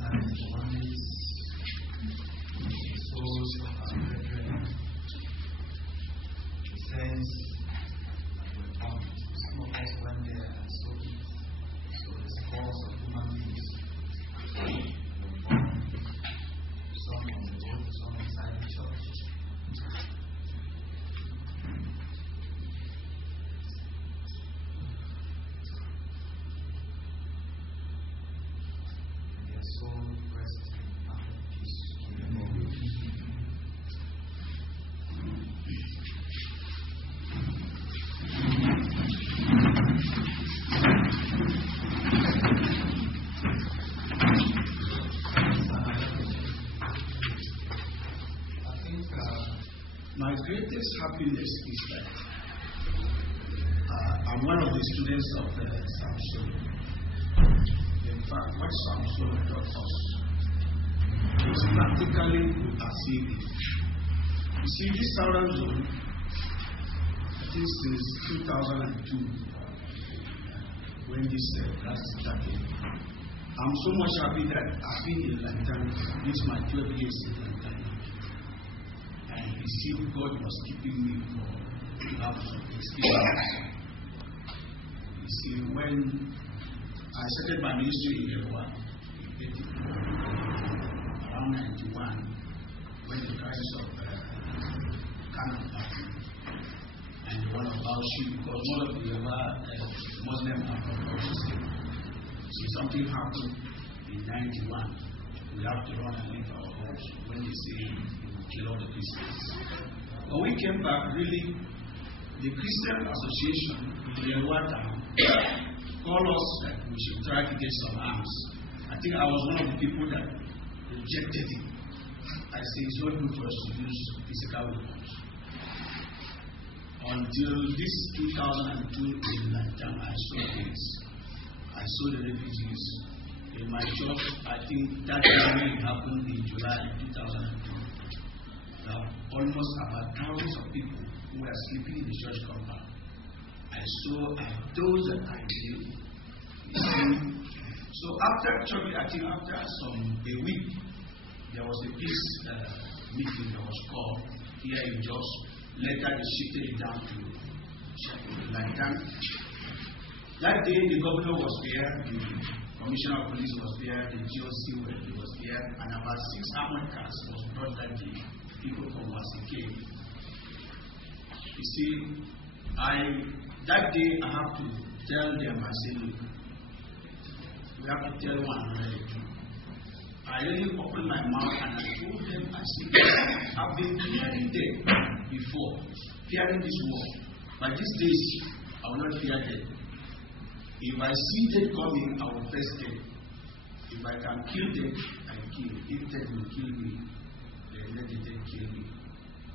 One is the souls of our brethren, the friends that were found. Some of us went there and saw it. So the scores of human beings were found. Some on the road, some inside the church. So rest in perfect peace in the Lord. I think my greatest happiness is that I'm one of the students of Samson. In fact, what Samson taught us is practically as if you see this southern zone, this is 2002 when this last started. I'm so much happy that I've been in London. This is my 12 years in London. And you see, God was keeping me for have some experience. You see, when I started my ministry in Yerewa around 91 when the crisis of Canaan happened. And one of our sheep, because one of the Muslims are from our system. So something happened in 91. We have to run and leave our homes when they say we will kill all the Christians. When we came back, really, the Christian Association in Yerewa town called us that we should try to get some arms. I think I was one of the people that rejected it. I say it's not good for us to use physical weapons. Until this 2002 in London, I saw things. I saw the refugees. In my church, I think that really happened in July 2002. Now, almost about thousands of people who were sleeping in the church compound. I saw those that I knew. So after I think after a week, there was a peace meeting that was called here in Jos. Later they shifted it down to London. That day the governor was there, the commissioner of police was there, the GOC was there, and about 6 armored cars was brought that day. People from Wasike. You see, that day I have to tell them, I say, look, we have to tell one another the truth. I really opened my mouth and I told them, I said, I've been hearing them before, hearing this word, but these days I will not hear them. If I see them coming, I will face them. If I can kill them, I kill. If they will kill me, then let them kill me.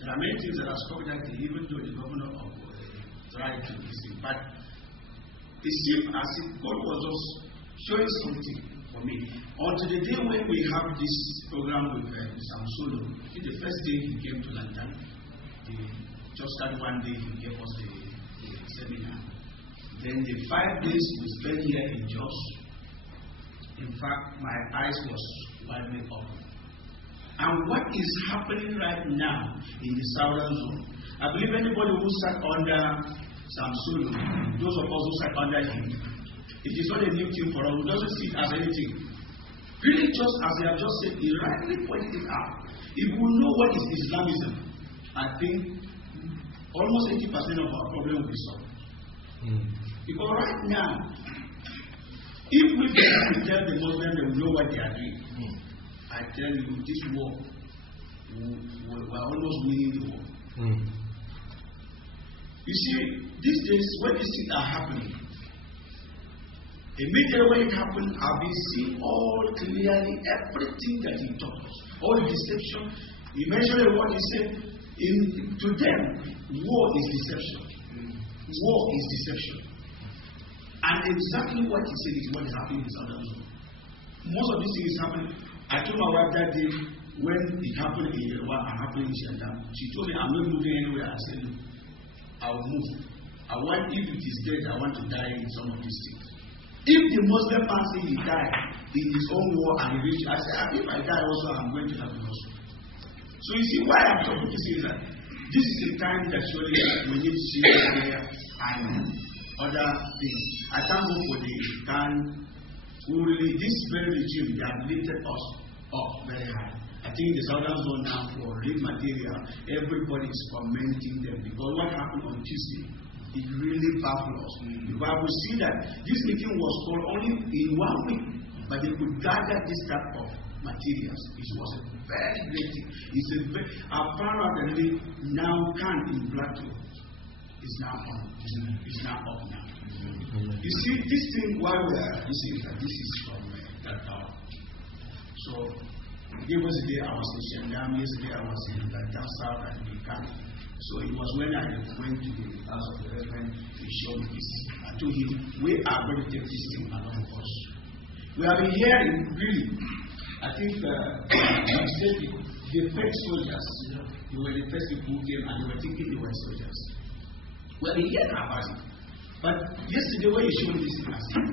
There are many things that are spoken that day, even though the governor of tried to listen. But it seemed as if God was just showing something for me. Until the day when we have this program with Samson, the first day he came to London, just that one day he gave us the seminar. Then the 5 days we spent here in Jos, in fact, my eyes was widely open. And what is happening right now in the southern zone, I believe anybody who sat under Samson, those of us who sat under him, it is not a new thing for us. We doesn't see it as anything. Really, just as they have just said, he rightly pointed it out. If we know what is Islamism, I think almost 80% of our problem will be solved. Because right now, if we begin to tell the Muslims they will know what they are doing, I tell you, this war, we are almost winning the war. You see, these days, when these things are happening, immediately when it happened, I've been seeing all clearly everything that he taught us. All the deception. He mentioned what he said. To them, war is deception. War is deception. And exactly what he said is what is happening in Southern Zone. Most of these things happening. I told my wife that day when it happened in Yerewa and happened in Shandam. She told me, I'm not moving anywhere. I said, I will move. If it is dead, I want to die in some of these things. If the Muslim man says he died, in his own war and he reached. I said, if I die also, I'm going to have also. So you see, why I'm talking to say is that this is the time that surely we need to see prayer and other things. I thank God for the time who really, this very regime, they have lifted us up very high. I think the southern zone now for real material, everybody is commenting them because what happened on Tuesday, it really baffled us. Because we see that this meeting was called only in 1 week, but they could gather this type of materials. It was a very great thing. It's a very, our power that we now can in Plateau is now on. It's now up now. You see, this thing while we are listening, this is from that hour. So, there was a day I was in Shandam, yesterday I was in down south at the camp. So it was when I went to the house of the Reverend, he showed me this. I told him, we are going to take this thing along with us. We have been hearing, really, I think the fake soldiers, they were the first people who came and they were thinking they were soldiers. We have been hearing about it. But yesterday when he showed me this thing, I said,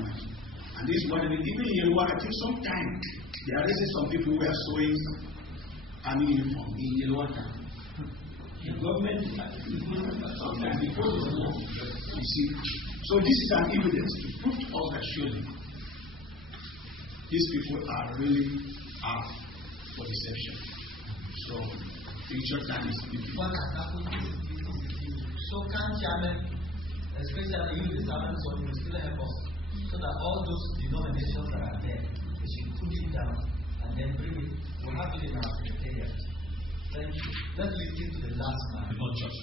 and this is what I mean, even in Yellow, I think sometimes they arrested some people who were sewing army uniform in Yellow. The government, sometimes before the war, you see. So this is an evidence to prove to us that surely these people are really out for deception. So in short time is what has happened is so can chairman, especially you, the servants of will still help us, so that all those denominations that are there, we should put it down and then bring it. We'll have it in our secretariat. Thank you. Let's listen to the last man. Not just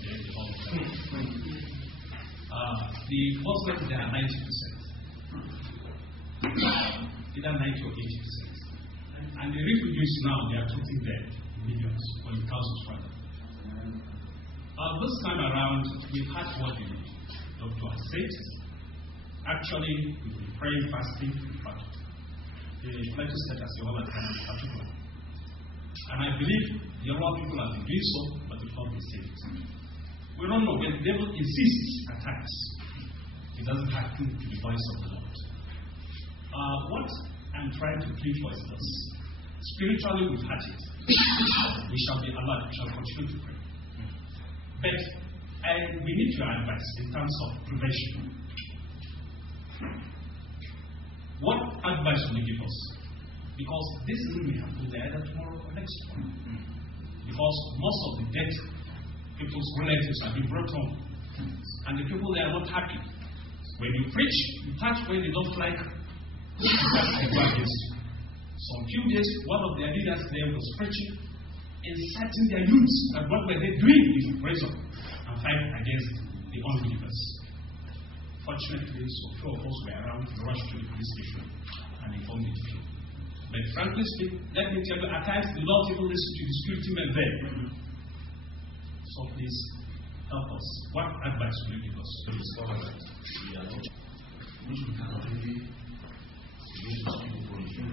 the Muslims, they are 90%. Either 90 or 80%. And the refugees now, they are talking there in millions or in thousands rather. This time around, we've had what the doctor has said. Actually, we've been praying, fasting, but the legislature has all attended in particular. And I believe the Yoruba people have been doing so, but it will not be saved. We don't know when the devil insists attacks, it doesn't happen to the voice of the Lord. What I'm trying to plead for is this. Spiritually, we've had it. We shall be alert, we shall continue to pray. But we need your advice in terms of prevention. What advice will you give us? Because this thing may happen either tomorrow or next tomorrow. Because most of the dead people's relatives have been brought home. And the people, they are not happy. When you preach, you touch where they don't like. Some few days, one of their leaders there was preaching, inciting their youths that what were they doing is to raise up and fight against the unbelievers. Fortunately, so few of us were around to rush to the police station and inform the people. But frankly speaking, let me tell you, at times the Lord even listen to the security men there. So please help us. What advice will you give us to discover that we are not, which we cannot really begin to speak for you?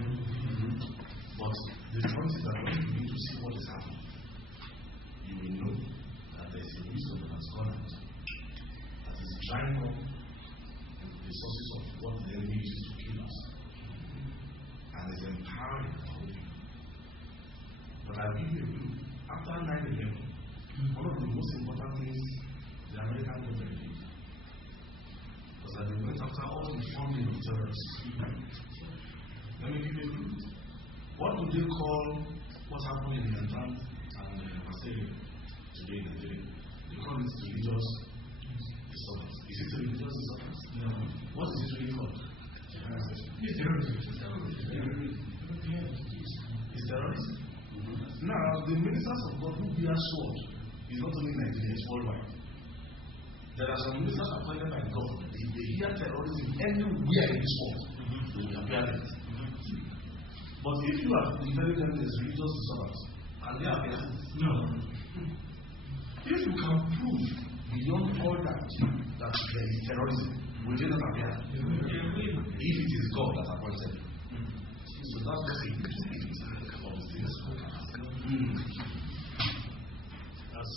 But the point is that when you begin to see what is happening, you will know that there is a wisdom that has gone out that is drying up the sources of what the enemy uses to kill us and is empowering our people. But I'll give you a clue. After 9/11, one of the most important things the American government did was that they went after all the funding of terrorists. Let me give you a clue. What do they call what's happening in Vietnam and Macedonian today in Nigeria? They call it religious disturbance. Is it religious disturbance? No. What is it really called? It's terrorism. It's terrorism. Now, the ministers of God who bear sword is not only Nigeria, it's worldwide. There are some ministers appointed by God. If they hear terrorism anywhere in this world, they will appear there. But if you are telling them there's religious disturbance, and they are there, no. If you can prove beyond all that there is terrorism, will they not appear? If it is God that appointed. So that's the thing of the things.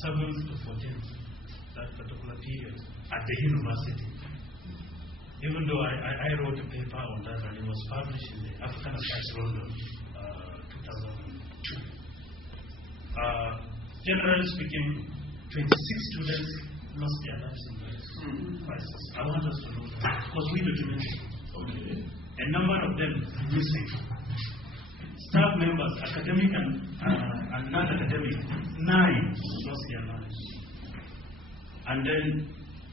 7th to 14th, that particular period, at the university, even though I wrote a paper on that and it was published in the African Affairs London 2002. Generally speaking, 26 students lost their lives in the crisis. I want us to know that because we documented it. Okay. A number of them missing. Staff members, academic and non-academic, 9 lost their lives. And then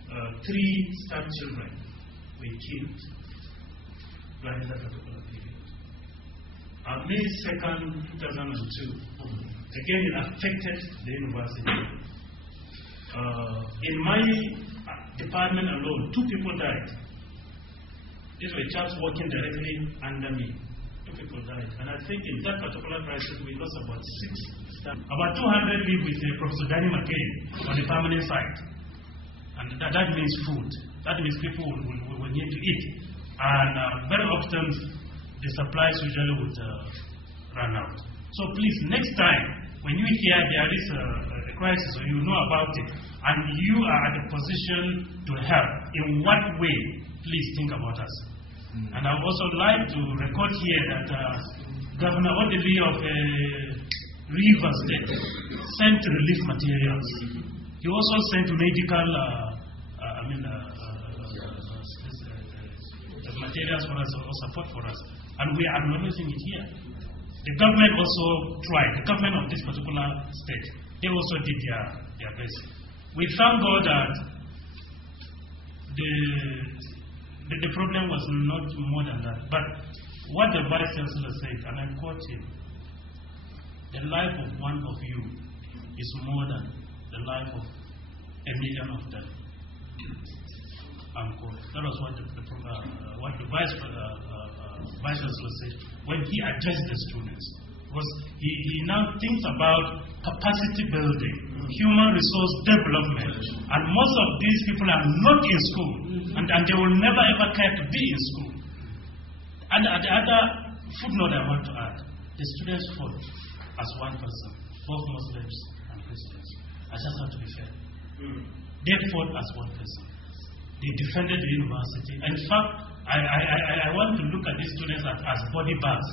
3 staff children were killed during that particular period. On May 2nd, 2002, again it affected the university. In my department alone, 2 people died. These were chaps working directly under me. 2 people died. And I think in that particular crisis, we lost about 6 staff. About 200 live with Professor Danny McCain on the permanent site. And that means food. That means people will need to eat. And very often, the supplies usually would run out. So please, next time, when you hear there is a crisis or you know about it, and you are at a position to help, in what way, please think about us. And I would also like to record here that Governor Odili of Rivers State sent relief materials. He also sent medical materials for us or support for us. And we are acknowledging it here. The government also tried, the government of this particular state, they also did their best. We thank God that the problem was not more than that. But what the Vice Chancellor said, and I quote him, the life of one of you is more than the life of 1 million of them. Unquote. That was what the Vice Chancellor said when he addressed the students. Because he now thinks about capacity building, human resource development, and most of these people are not in school, and they will never ever care to be in school. And the other footnote I want to add, the students fought as one person, both Muslims and Christians. I just have to be fair. They fought as one person. They defended the university. In fact, I want to look at these students as body bags.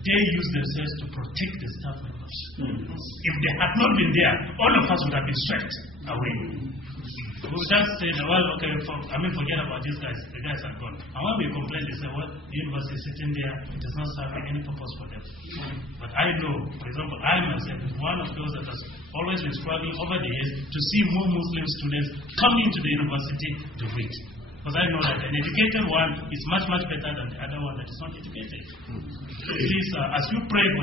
They used themselves to protect the staff members. If they had not been there, all of us would have been swept away. We would just say, well, okay, forget about these guys. The guys are gone. And when we complain, they say, well, the university is sitting there. It is not serving any purpose for them. But I know, for example, I myself is one of those that has always been struggling over the years to see more Muslim students come into the university to read. Because I know that an educated one is much, much better than the other one that is not educated. Please, as you pray